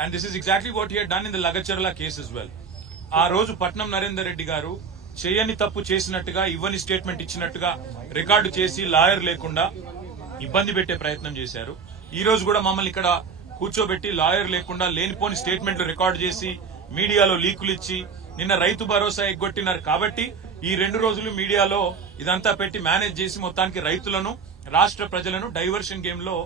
And this is exactly what he had done in the Lagacherla case as well. ఆ రోజు పట్నం నరేందర్ రెడ్డి గారు చేయని తప్పు చేసినట్టుగా ఇవ్వని స్టేట్మెంట్ ఇచ్చినట్టుగా రికార్డు చేసి లాయర్ లేకుండా ఇబ్బంది పెట్టే ప్రయత్నం చేశారు. ఈ రోజు కూడా మమ్మల్ని ఇక్కడ కూర్చోబెట్టి లాయర్ లేకుండా లేనిపోని స్టేట్మెంట్లు రికార్డు చేసి మీడియాలో లీకులు ఇచ్చి నిన్న రైతు భరోసా ఎగ్గొట్టినారు. కాబట్టి ఈ 2 రోజులు మీడియాలో ఇదంతా పెట్టి మేనేజ్ చేసి మొత్తానికి రైతులను రాష్ట్ర ప్రజలను డైవర్షన్ గేమ్ లో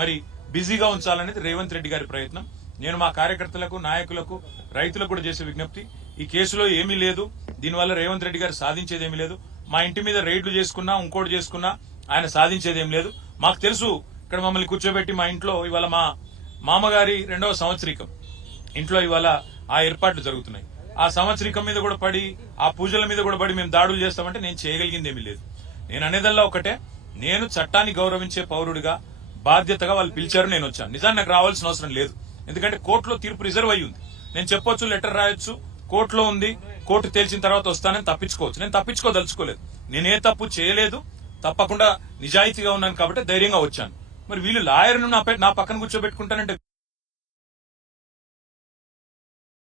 మరి బిజీగా ఉంచాలనేది రేవంత్ రెడ్డి గారి ప్రయత్నం. నేను మా కార్యకర్తలకు నాయకులకు రైతులకు కూడా చేసే విజ్ఞప్తి, ఈ కేసులో ఏమీ లేదు, దీనివల్ల రేవంత్ రెడ్డి గారు సాధించేది ఏమీ లేదు. మా ఇంటి మీద రైడ్లు చేసుకున్నా ఇంకోటి చేసుకున్నా ఆయన సాధించేది ఏం లేదు. మాకు తెలుసు ఇక్కడ మమ్మల్ని కూర్చోబెట్టి మా ఇంట్లో ఇవాళ మా మామగారి 2వ సంవత్సరికం ఇంట్లో ఇవాళ ఆ ఏర్పాట్లు జరుగుతున్నాయి. ఆ సంవత్సరికం మీద కూడా పడి ఆ పూజల మీద కూడా పడి మేము దాడులు చేస్తామంటే నేను చేయగలిగింది ఏమీ లేదు. నేను అనేదల్లా ఒకటే, నేను చట్టాన్ని గౌరవించే పౌరుడిగా బాధ్యతగా వాళ్ళు పిలిచారు, నేను వచ్చాను. నిజాన్ని నాకు రావాల్సిన అవసరం లేదు, ఎందుకంటే కోర్టులో తీర్పు రిజర్వ్ అయ్యి ఉంది. నేను చెప్పొచ్చు, లెటర్ రాయొచ్చు, కోర్టులో ఉంది, కోర్టు తేల్చిన తర్వాత వస్తానని తప్పించుకోవచ్చు. నేను తప్పించుకోదలుచుకోలేదు. నేనే తప్పు చేయలేదు, తప్పకుండా నిజాయితీగా ఉన్నాను కాబట్టి ధైర్యంగా వచ్చాను. మరి వీళ్ళు లాయర్ను నా పక్కన కూర్చోబెట్టుకుంటానంటే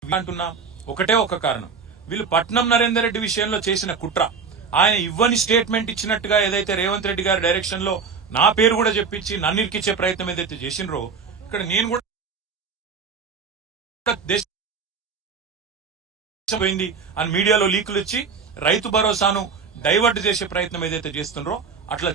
అంటున్నా ఒకటే ఒక కారణం, వీళ్ళు పట్నం నరేందర్ రెడ్డి విషయంలో చేసిన కుట్ర. ఆయన ఇవ్వని స్టేట్మెంట్ ఇచ్చినట్టుగా ఏదైతే రేవంత్ రెడ్డి గారి డైరెక్షన్ లో నా పేరు కూడా చెప్పించి నన్ను ఇరికిచ్చే ప్రయత్నం ఏదైతే చేసినరో, ఇక్కడ నేను కూడా పోయింది అని మీడియాలో లీకులు ఇచ్చి రైతు భరోసాను డైవర్ట్ చేసే ప్రయత్నం ఏదైతే చేస్తున్నారో అట్లా